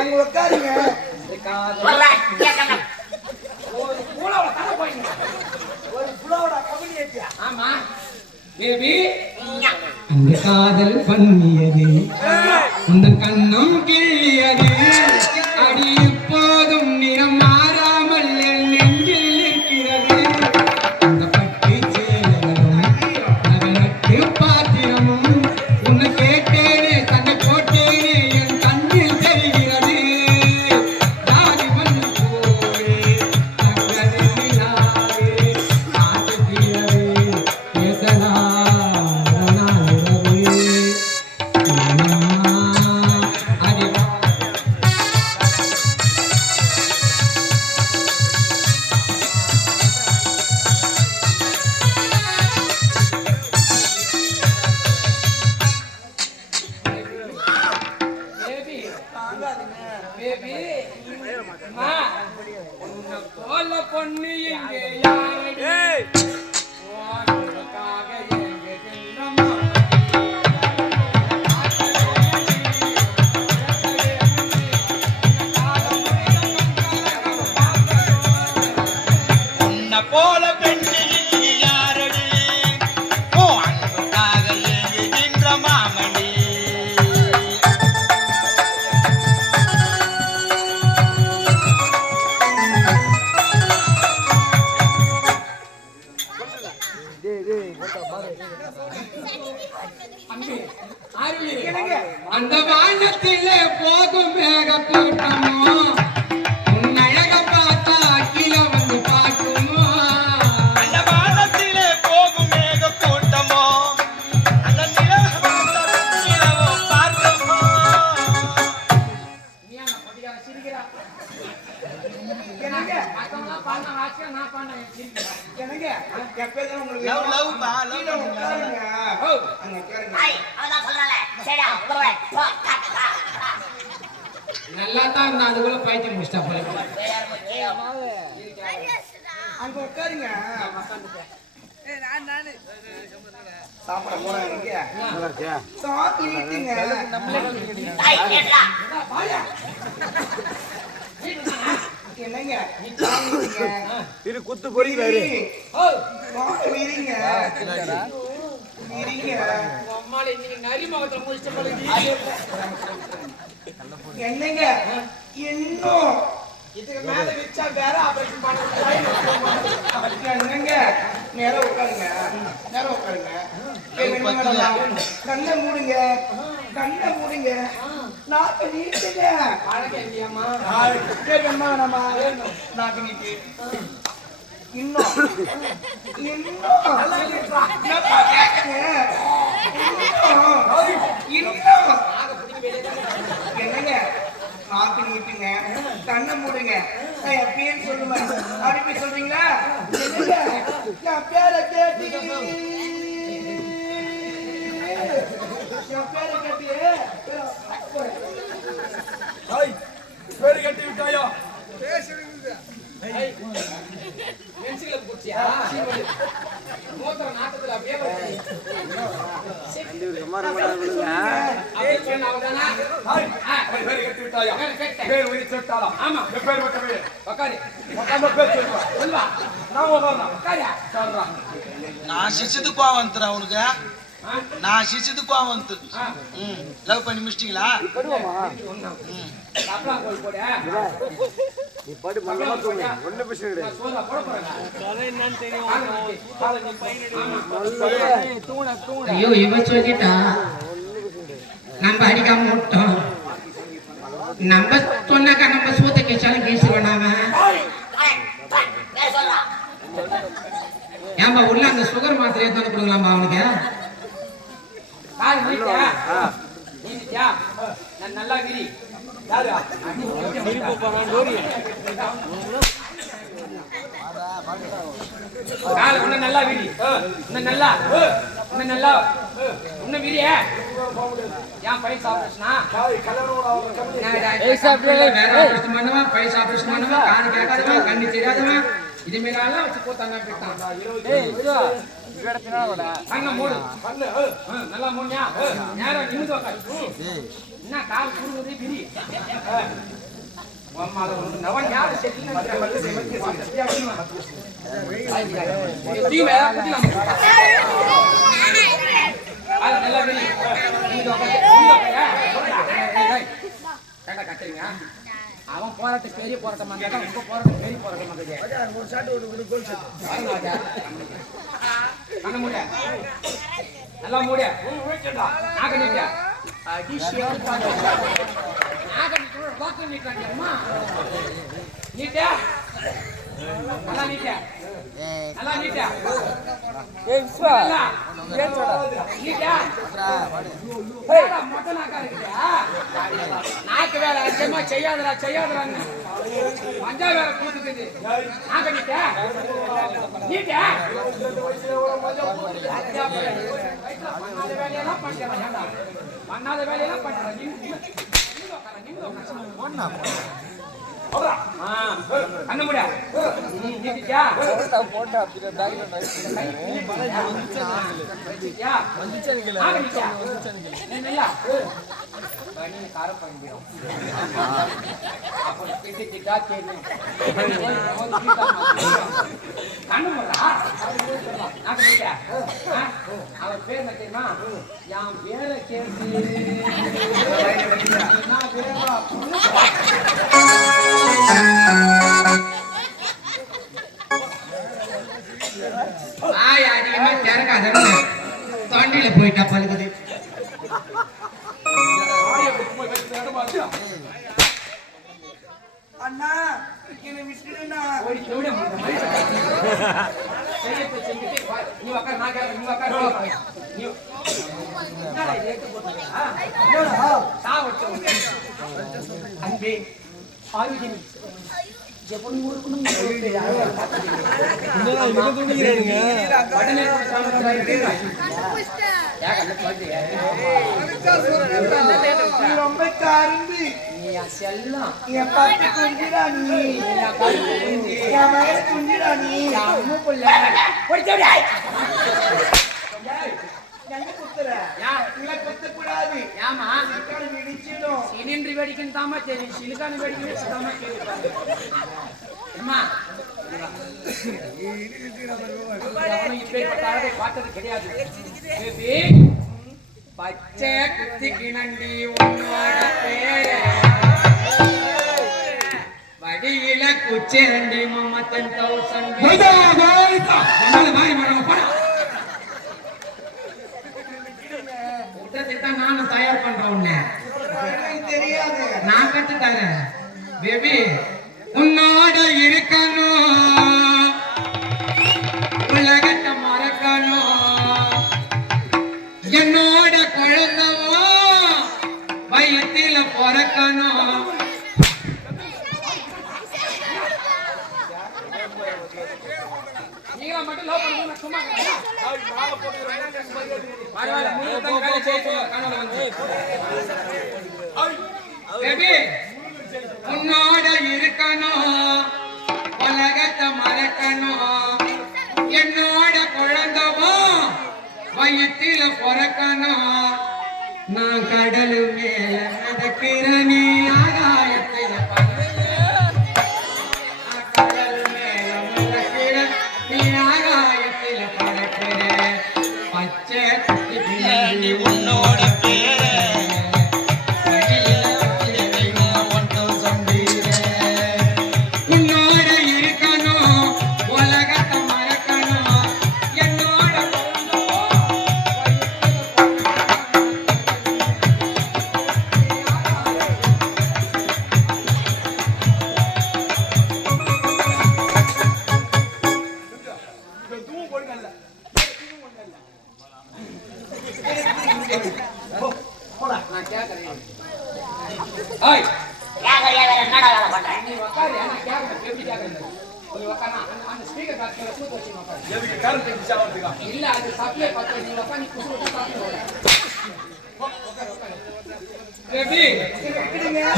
அங்க உட்காருங்க. ஆமா பேபி அந்த காதல் பண்ணியது அந்த கண்ணம் கிள்ளியது அடி எப்போதும் நிறம் மாறாமல் என் நெஞ்சில் இருக்கிறது அந்த பட்டு சேலைகளும் நகலட்டு பாத்திரமும் உன்னை கேட்டேனே தன்னை போட்டேனே என் கண்ணில் தெரிகிறது தாடி வந்து போவே தக்கதில்லாவே ஆசை தீரவே பேசலாம் பொண்ணு இங்கே யாரடி போல பெண்ணு யாரடி ஓ அன்புக்காக ஏங்குகின்ற மாமணி அந்த வானத்திலே போகும் மேக கூட்டமோ உன் அழக பார்த்தா கீழே வந்து பார்க்குமோ அந்த வானத்திலே போகும் மேக கூட்டமோ அந்த நிலவோ பார்க்குமோ லவ் லவ் பா லவ் நல்லா தான் இருந்தா அதுக்குள்ள பைத்தியம் முடிச்சிட்டா போல அங்க உட்காருங்க. சாப்பிட போறாங்க. சாப்பிட்டுங்க. என்னங்க இது குத்து பொறிக்கிறாரு. வீரிங்க அம்மால இன்னைக்கு நரி முகத்துல முடிச்ச என்னங்க இன்னும் இதுக்கு மேல வச்சா வேற ஆபரேஷன் பண்ண என்னங்க நேரம் உட்காருங்க. நேரம் உட்காருங்க. கண்ணை மூடுங்க. கண்ணை மூடுங்க. நாக்கு நீட்டுங்க. அழகேந்தியம்மா கேட்கணுமா நம்ம நாக்கு நீட்டு இன்னும் என்னங்க நாக்கு நீட்டுங்க. கண்ணை மூடுங்க. நான் என் பேர் சொல்லுவேன். அப்படி போய் சொல்றீங்களா? என் பேரை கேட்டு என் பேரை கேட்டு பேரு கட்டி விட்டாயா? பென்சில குச்சியா மோதிர நாட்டத்துல அப்படியே பேரு கட்டி விட்டாயா? பேர் உயிர் சொல்லிட்டாளா? ஆமா பேர் விட்டவே உக்காரு உட்கார்ந்து பேர் சொல்லுவா. சொல்வா நான் உட்கார்ந்தா உக்காரியா சொல்றா. நான் சிச்சது கோவந்துறேன் அவனுக்கு. நான் சிச்சது கோவந்து லவ் பண்ணி முடிச்சிட்டீங்களா? சாப்பிடலாம் போய் போடு நீ பாட்டு மல்லமா தூங்கு. ஒண்ணு பிரச்சனை கிடையாது. சோறா போட போறேன் ஐயோ இவ சொல்லிட்டா நம்ம அடிக்காம விட்டோம். நம்ம சொன்னாக்கா நம்ம சூத்த கேச்சாலும் கேசிடுவோம் நாம. ஏன்பா உள்ள அந்த சுகர் மாத்திரையை தானே கொடுக்கலாமா அவனுக்கு? கால் நீட்டியா நான் நல்லா விரி யாரா கால் உன்ன நல்லா விரி இன்னும் நல்லா இன்னும் நல்லா இன்னும் விரிய ஏன் பைசா ஆபரேஷனா வேற ஆபரேஷன் பண்ணுவான், பைசா ஆபரேஷன் பண்ணுவான், காது கேட்காதவன், கண்ணு தெரியாதவன், இது மேலாம் வச்சு போத்தாங்க போயிட்டான். கண்ணை மூடு. நல்லா மூடியா? நேரம் நிமிந்து உட்காரு. என்ன கால் குடுக்குது பிரி. நவன் யாரு செட்டினா கட்டுறீங்க. அவன் போராட்ட பெரிய போராட்டமா இருந்தா உங்க போராட்டம் பெரிய போராட்டமா இருக்கு. கண்ண மூட நல்லா மூட நாக நீட்ட நீட்ட நல்லா நீட்ட நல்லா நீட்ட மொட்டை நாக்கா இருக்குதா நாக்கு வேலை அதிகமா செய்யாதரா செய்யாதரான்னு மஞ்சா வேலை கூட்டுக்குது நாக்க நீட்ட நீட்ட பண்ணாத வேலையெல்லாம் பண்றேன் பண்ணாத வேலையெல்லாம் பண்றேன் அண்ண முடியா நீட்டிச்சா போட்டா காரம் பண்ணிடும் அப்புறம் திட்டா சரி கண்ணு முடா அவன் பேர் என்ன தெரியுமா என் பேரை கேட்டு அதிகமா திறக்காத தொண்டையில போயிட்டா பழுகுது. அண்ணா என்ன விட்டுடுண்ணா. நீ உக்கார் நான் கேட்க நீ உக்கார் அன்பே ஆரோக்கியம் எப்படி முழுக்கணும் ரொம்ப கரும்பு செல்லம் என் பத்து குஞ்சிடா நீ என் மகன குஞ்சிடா நீ அம்மா புள்ள எங்க குத்துற இங்களை குத்தக்கூடாது. ஏமா விடிச்சிடும் சிலிண்டர் வெடிக்கணும் தாமா தெரியும் சிலிக்கான வெடிக்கணும் தாமா தெரியும் அம்மா இப்பேற்பட்ட ஆளை பார்த்தது கிடையாது. பச்சை குத்தி கிணண்டி உன்னோட பேர வடியில குச்சிரண்டி மம்மத்தன் தௌசண்ட் தான் நானும் தயார் பண்றேன் உன்னை தெரியாது. நான் கத்து தரேன் பேபி உன்னோட இருக்கணும் உலகத்தை மறக்கணும் என்னோட குழந்தவோ வயிற்றில பிறக்கணும். நீங்களா மட்டும் லவ் பண்ணுங்க சும்மா உன்னோட இருக்கணும் உலகத்தை மறக்கணும் என்னோட குழந்தவோ வயிற்றில பிறக்கணும். நான் கடலு மேல நடக்கிற நீ ஆகாயத்தில் கடலு மேல நடக்கிற நீ ஆகாயத்தில் பறக்கிற பச்சை குட்டி உன்னோட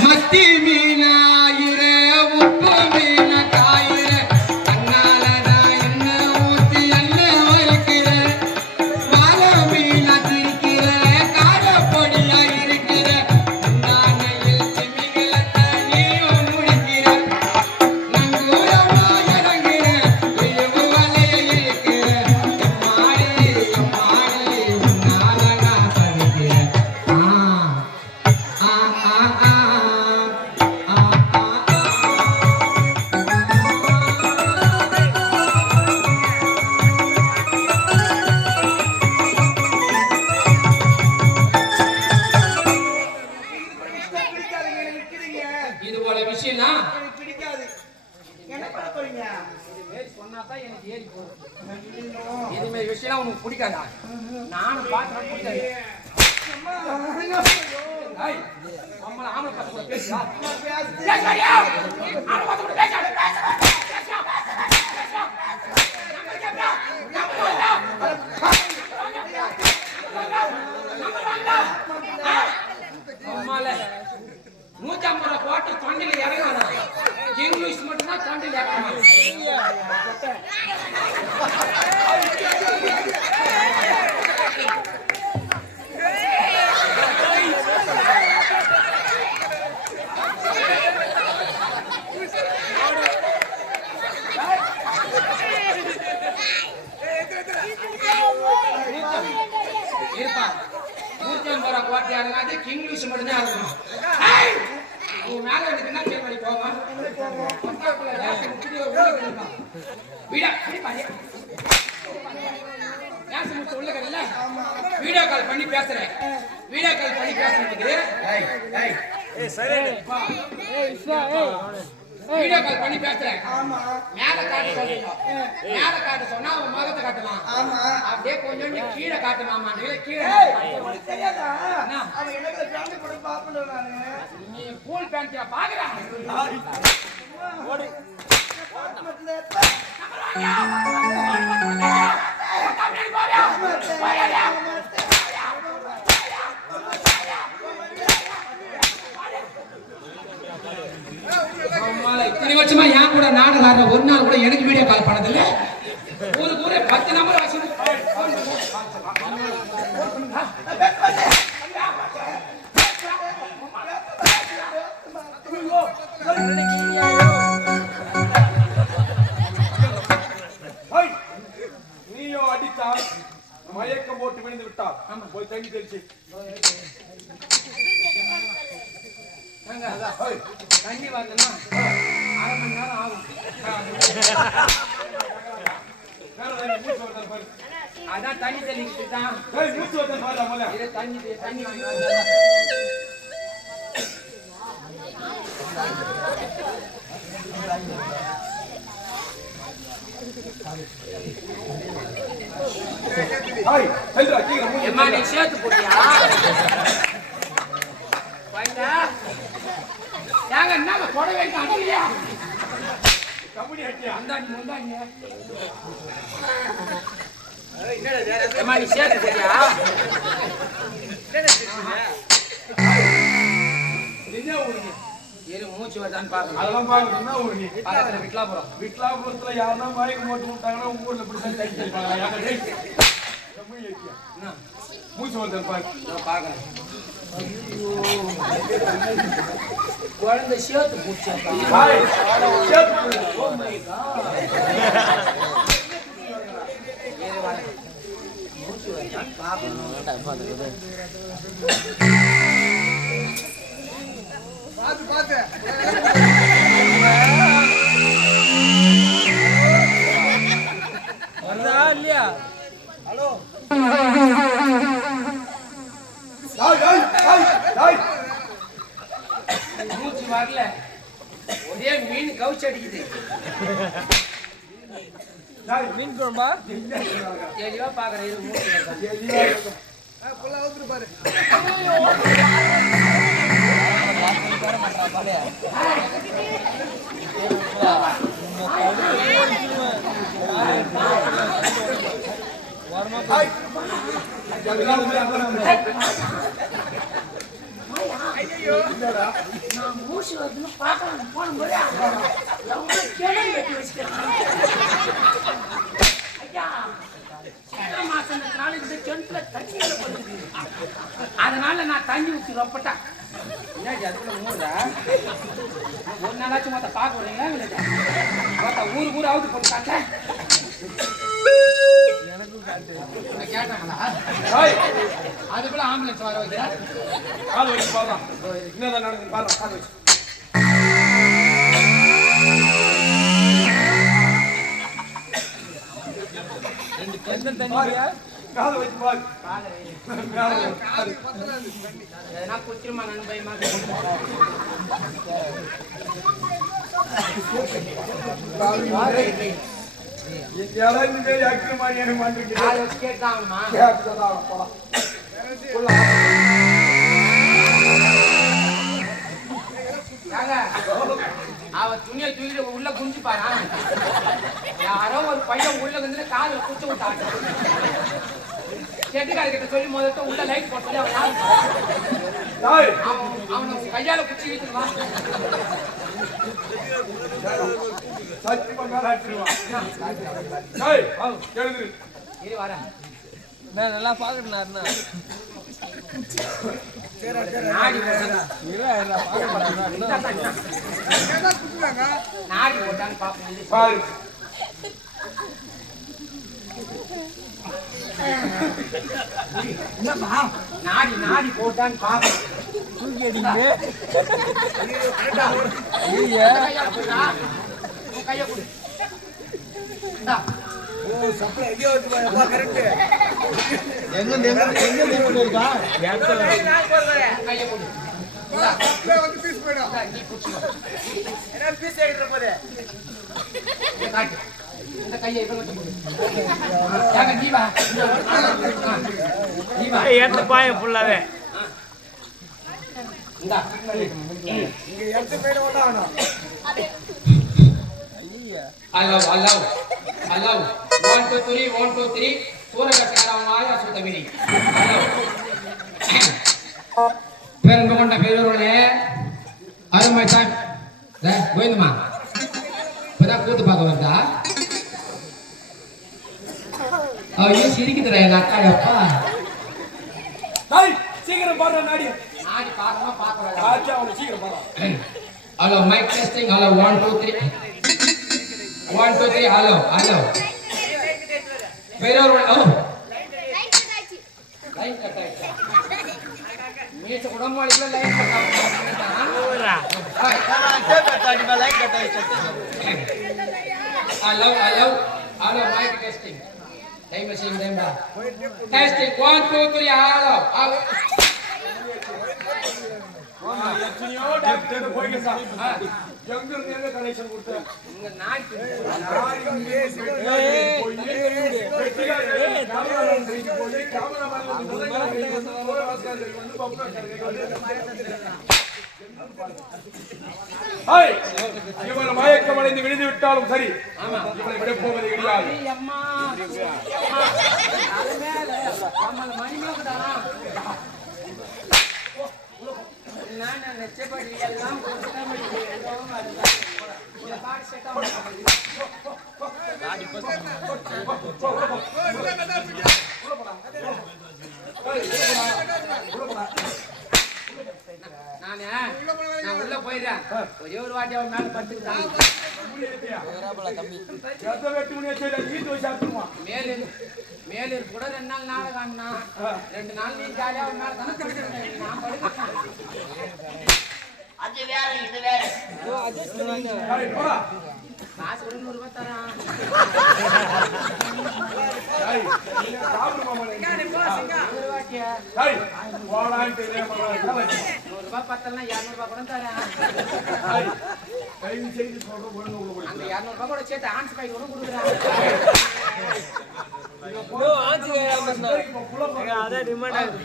மத்தி மீனாயிர உப்பு மீன காயிர அண்ணால என்ன பண்ண போறீங்க? இதுமாரி சொன்னாதான் எனக்கு ஏறி போகும். இதுமாரி விஷயம் உனக்கு பிடிக்காதா? நானும் பார்த்து பிடிக்காது. நம்மள ஆம்பளை பார்த்து கூட பேசுறா. அம்மால 150 ரூபாய் போட்டு தொண்டையில இறங்கணும். இங்கிலீஷ் மட்டும்தான் தொண்டையில இறங்கணும். இருப்பா 150 ரூபாய் போட்டு இறங்காது இங்கிலீஷ் மட்டும்தான் இறங்கணும். நீ மேல என்ன கேள்வி போவா வீடியோ கால் பண்ணி பேசுறேன். வீடியோ கால் பண்ணி பேசுறதுக்கு வீடியோ கால் பண்ணி பேசுறேன். மேல காட்ட சொல்றீங்க. மேல காட்ட சொன்னா அவன் முகத்தை காட்டலாம். அப்படியே கொஞ்சம் நீ கீழே காட்டலாமா? கீழே தெரியாதா? அவன் எனக்கு பேண்ட் கூட பாப்பணும் நானு. நீ கூல் பேண்ட் பாக்குறா இத்தனை வருஷமா என் கூட நாடகம் ஆடுற ஒரு நாள் கூட எனக்கு வீடியோ கால் பண்ணதில்ல. ஊருக்கு 10 நம்பர் வசதி நீயோ அடித்தால் மயக்கம் போட்டு விழுந்து விட்டார். போய் தண்ணி தெளிச்சு தண்ணி வரலன்னா 1/2 மணி நேரம் ஆகும். அதான் தண்ணி தெளிக்கிட்டு தான் மூச்சு வந்து பாருங்க. தண்ணி தண்ணி நீ சேர்த்து போட்டியா? ஏங்க என்ன புடவை அடிக்கலையா? கம்பெனி அடிச்சியா? அந்தாண்டி முந்தாண்டி நீ சேர்த்து போட்டியா? என்ன ஊருங்க? மூச்சு வருதான்னு பாக்கணும். அதெல்லாம் பாக்கணும். என்ன ஊருங்க? பக்கத்துல விட்லாபுரம். விட்லாபுரத்துல யாருன்னா மயக்கம் போட்டு விட்டாங்கன்னா உங்க ஊர்ல இப்படி தான் தண்ணி தெளிப்பாங்க. மூச்சு வந்து பாக்குறேன். குழந்தை சேர்த்து பூச்சா? வருதா இல்லையா? ஹலோ மூச்சு வரல. ஒரே மீன் கவுச்சு அடிக்குது. மீன் குழம்பா? தெளிவா பாக்குறேன். இது மூச்சு நான் மூச்சு வந்து பார்க்க போகும்போது கிணறு வெட்டி வச்சுக்கிறேன். ஐயா சித்திரை மாசம்னால இந்த கிணத்துல தண்ணி அதனால நான் தண்ணி ஊற்றி ரொப்பட்டேன். அதுக்குள்ள மூடுதா? ஒரு நாளாச்சும் மொத்த பார்க்க வரீங்களா? மொத்த ஊருக்கு அவுத்து போட்டு காட்டேன். கேட்டாங்களா? அதுக்குள்ள ஆம்புலன்ஸ் வர வைக்கிறேன். கால் வச்சு பாருங்க. என்னதான் நடக்குது பாருங்க. கால் வச்சு கால் வச்சு பாரு. எதனா குச்சிருமா நண்பயமா எங்கேயாவது இந்த மாதிரி ஆக்கிற மாதிரி எனக்கு மாட்டிருக்கீங்க. அதை வச்சு கேட்டாங்கம்மா. கேட்கறதா போலாம். அவ துணியை தூக்கிட்டு உள்ள குஞ்சு பாரு. யாரோ ஒரு பையன் உள்ள வந்து காதுல குச்சி விட்டாங்க. செட்டுக்கார கிட்ட சொல்லி முதல்ல உள்ள லைட் போட்டு சொல்லி அவனை கையால குச்சி வீட்டுருவான். சத்தியமா மேல அடிச்சிருவான். எழுதுரு. இரு வரேன். நான் நல்லா பாக்குறேன். நாடி போட்டான்னு பாப்போம். பாரு. நாடி போட்டான்னு பாப்போம். கைய கொடு. இந்த கையை எடுத்து பாய ஃபுல்லாவே Allow. 1, 2, 3. சூரகட்டகரமாய சுத்தமினி. பெருமை கொண்ட பெரியவர்களே, அருமை தான். கோவிந்தம்மா, இப்பதான் கூத்து பார்க்க வந்தா? ஐயோ சிரிக்குதுடா எங்க அக்கா அப்பா. சீக்கிரம் பாடுற நாடி. நாடி பாருமா பாக்குறேன். ஆச்சா அவனை சீக்கிரம் பாடுறா. Hello, mic testing. Hello, 1, 2, 3. 1, 2, 3. Hello. பெரியவர்கள் லைன் கட் ஆயிடுச்சா? மீச்ச குடம்பாளிக்குள்ள லைன் கட் ஆயிடுச்சா? Hello, mic testing. Time machine, testing. 1, 2, 3. Hello. எத்தனையோ டாக்டர் போய்ங்க சார். எங்க இருந்து எங்க கனெக்ஷன் கொடுத்த? இங்க நாடி இவன் மயக்கம் அடைந்து விழுந்து விட்டாலும் சரி, இவனை விட போவது கிடையாது. அம்மா அது மேல அம்மா மணிமேகடா நான் நெச்சபடி எல்லாம் கொடுத்தபடி எல்லாம் வரல. இந்த பாட் செட் நான் உள்ள போயிடுறேன். ஒரே ஒரு வாட்டி அவன் மேல படுத்துக்கிட்டான். மேலூர் கூட 2 நாள் நாடகம் ஆடினா 2 நாள் நீ ஜாலியா அவன் மேல தானே படுத்துக்கிட்டேன். நான் படுத்துக்கிட்டேன். அது வேற இது வேற. காசு ஒரு 100 ரூபாய் தரான். ரூபாய் பத்தலன்னா 200 ரூபாய் கூட தரேன். அந்த 200 ரூபாய் கூட சேர்த்து ஆன்ஸ் பாய் கூட கொடுக்குறான். அதான் டிமாண்ட் ஆகுது.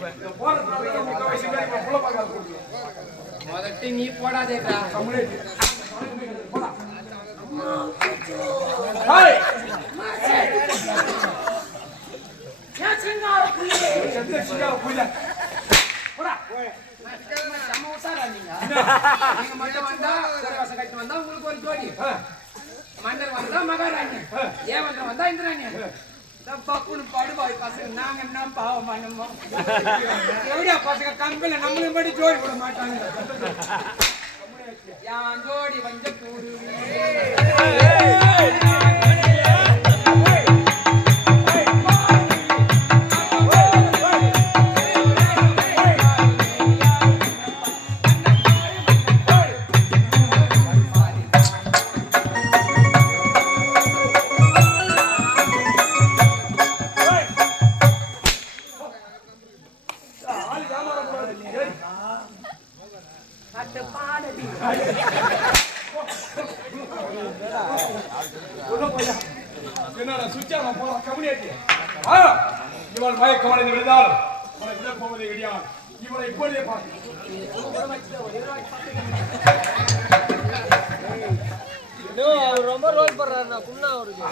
முதட்டு நீ போடாதேடா. உங்களுக்கு ஒரு ஜோடி மண்டல் வந்தா மகாராணி, ஏவந்திரம் வந்தா இந்திராணி. பக்குனு படுவாய் பசங்க நாங்க என்ன பாவம் பண்ணுவோம். எப்படியா பசங்க கம்பில நம்மளும் படி ஜோடி விட மாட்டாங்க. யான் ஜோடி வந்த கூறுவி என்னடா சுவிட்ச் ஆன் போலாம் கம்யூனிட்டி இவன் மயக்கமடைந்து விழுந்தால் அவனை விட போவதே கிடையாது. இவனை இப்பொழுதே பார்த்து அவர் ரொம்ப ரோல் பண்றாருண்ணா புண்ணா அவருக்கு.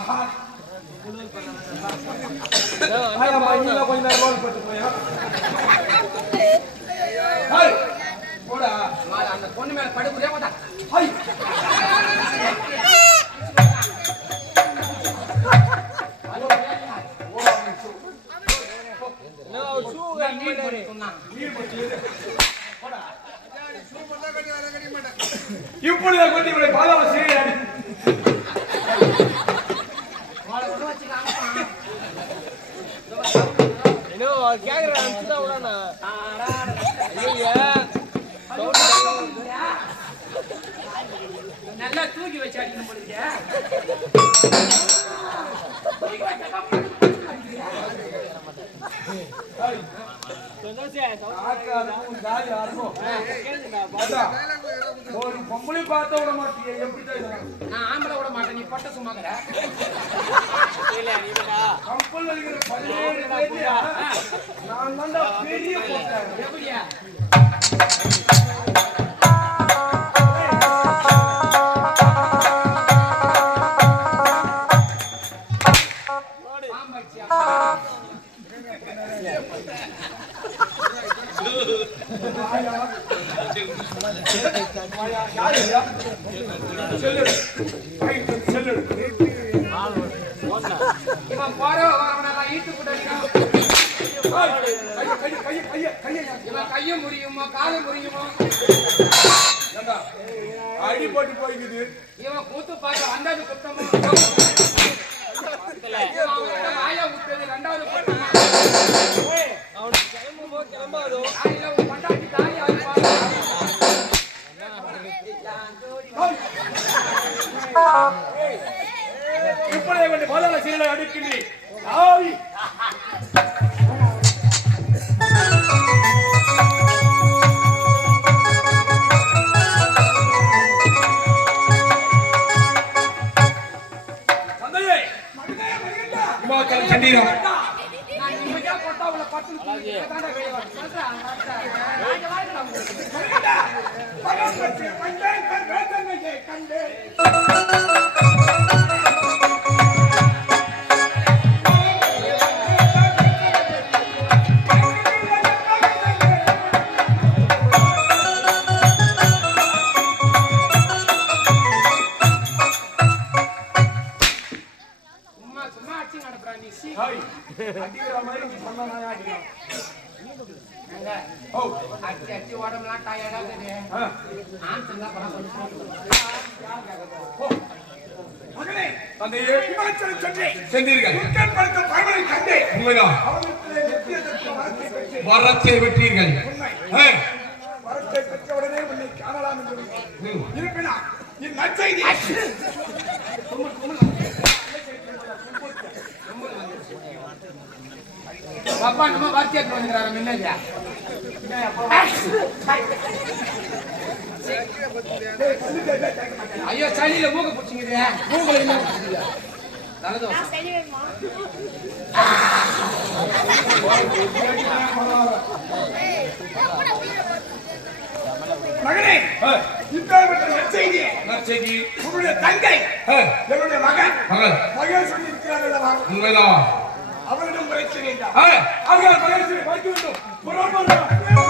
கொஞ்ச நேரம் ரோல் போட்டு போயா போடா அந்த பொண்ணு மேல படுக்குறியா மாட்டா இப்பொழுது கொண்டு இவரை பாதாள சிறையில் கேக்குறேன் அனுப்பிச்சுதான் விடண்ணா. நல்லா தூக்கி வச்சு அடிக்கணும் போல ஒரு பொம்பளை பார்த்த விட மாட்டீங்க எப்படி நான் ஆம்பளை விட மாட்டேன் நீ பட்ட சும்மாங்கிற கப்பல் இருக்கிற 17 பேர் நான் தான் பெரிய போட்டேன் எப்படியா இவன் போற வரவனெல்லாம் ஈட்டு போட்டு இவன் கையும் முறியுமோ காலும் முறியுமோ அடிபட்டு போய்க்குது. இவன் கூத்து பார்க்க வந்தது குத்தமோ வாயா விட்டது ரெண்டாவது குத்தம் அவனுக்கு கிளம்புமோ கிளம்பாதோ பட்டாட்டி தாலி இப்பொழுது கொஞ்சம் பாதாள சீலை அடுக்கின்றி இமாச்சலம் சென்றீரா உடம்புலாம் டயர்டா வரத்தை வெற்றீர்கள். வரத்தை பெற்ற உடனே உன்னை காணலாம் என்று இருப்பினா என் நற்செய்தி அப்பா நம்ம வாத்தியாக்கு வந்துக்கிறாரு முன்னாடியா ஐயோ சளியில மூக்க பிடிச்சிங்க மூக்கல என்ன மகனே இப்பேற்பட்ட நற்செய்தி நற்செய்தி உன்னுடைய தங்கை என்னுடைய மகன் மகன் சொல்லி இருக்கிறார்கள் உண்மைதான். அவரிடம் உரைக்க வேண்டாம். மகேஸ்வரி பார்க்க வேண்டும்.